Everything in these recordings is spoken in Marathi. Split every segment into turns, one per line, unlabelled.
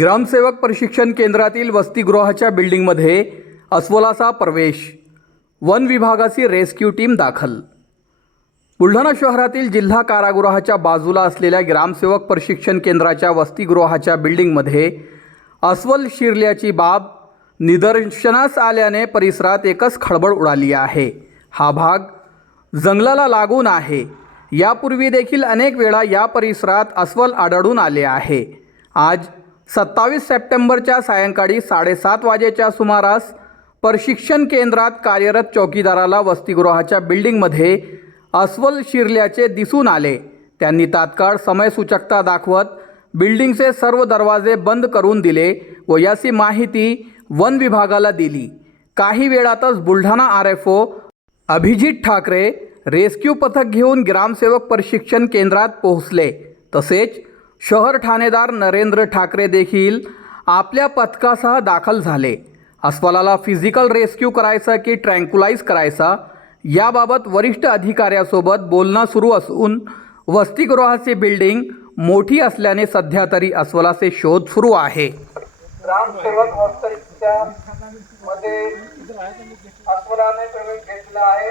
ग्रामसेवक प्रशिक्षण केंद्रातील वसतिगृहाच्या बिल्डिंगमध्ये अस्वलाचा प्रवेश. वन विभागाची रेस्क्यू टीम दाखल. बुलढाणा शहरातील जिल्हा कारागृहाच्या बाजूला असलेल्या ग्रामसेवक प्रशिक्षण केंद्राच्या वसतिगृहाच्या बिल्डिंगमध्ये अस्वल शिरल्याची बाब निदर्शनास आल्याने परिसरात एकच खळबळ उडाली आहे. हा भाग जंगलाला लागून आहे. यापूर्वी देखील अनेक वेळा या परिसरात अस्वल आढळून आले आहे. आज सत्तावीस सप्टेंबरच्या सायंकाळी साडेसात वाजेच्या सुमारास प्रशिक्षण केंद्रात कार्यरत चौकीदाराला वसतिगृहाच्या बिल्डिंगमध्ये अस्वल शिरल्याचे दिसून आले. त्यांनी तात्काळ समयसूचकता दाखवत बिल्डिंगचे सर्व दरवाजे बंद करून दिले व याची माहिती वन विभागाला दिली. काही वेळातच Buldhana R F O Abhijit Thakare rescue पथक घेऊन ग्रामसेवक प्रशिक्षण केंद्रात पोहोचले. तसेच शहर ठाणेदार नरेंद्र ठाकरे देखील आपल्या पथकासह दाखल झाले. अस्वलाला फिजिकल रेस्क्यू करायचा की ट्रँक्युलाइज करायचा याबाबत वरिष्ठ अधिकाऱ्यासोबत बोलणं सुरू असून वसतिगृहाची बिल्डिंग मोठी असल्याने सध्या तरी अस्वलाचे शोध सुरू आहे.
ग्रामसेवकमध्ये अस्वलाने प्रवेश घेतला आहे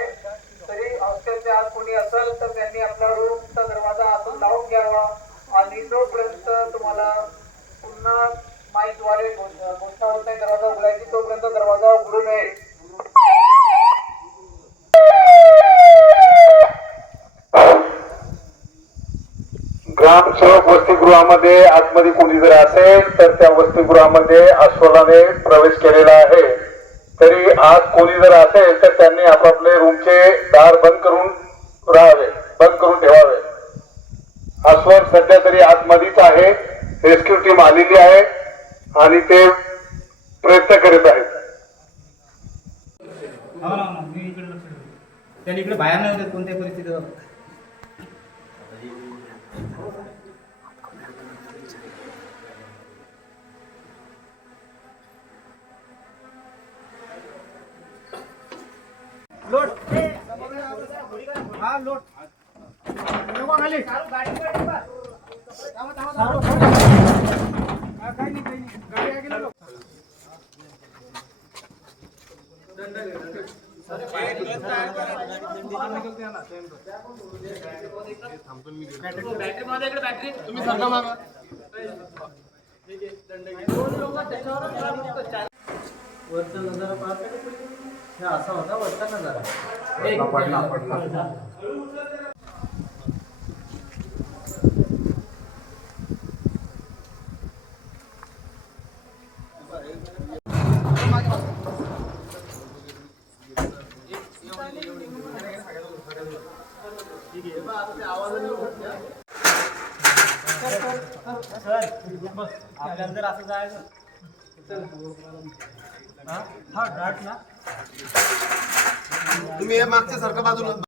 तरी हॉस्टेलच्या आत कोणी असेल तर त्यांनी आपला रूमचा दरवाजा आतून लावून घ्यावा आणि जोपर्यंत तुम्हाला पुन्हा माईकद्वारे घोषणा घोषणा होत नाही दरवाजा उघडायची तोपर्यंत दरवाजा उघडू नये
ग्रामसेवक वसतिगृहामध्ये आतमध्ये कोणी जर असेल तर त्या वसतिगृहामध्ये अस्वलाने प्रवेश केलेला आहे. तरी आज कोणी जर असेल तर त्यांनी आपापले रूमचे दार बंद करून राहावे बंद करून ठेवावे. अस्वल सध्या तरी आतमध्येच आहे रेस्क्यू टीम आलेली आहे आणि ते प्रयत्न करीत आहेत.
हो ना कोणत्या परिस्थितीत मी इकडे लक्ष ठेवतो त्यांनी इकडे बाहेर नाही होते कोणत्याही परिस्थितीत
वरचा नजारा पाहता का तुम्ही? हे असा होता वरचा नजारा.
आपल्याला जर असं जायचं हा? घाट ना.
तुम्ही हे मागच्या सारखं बाजूला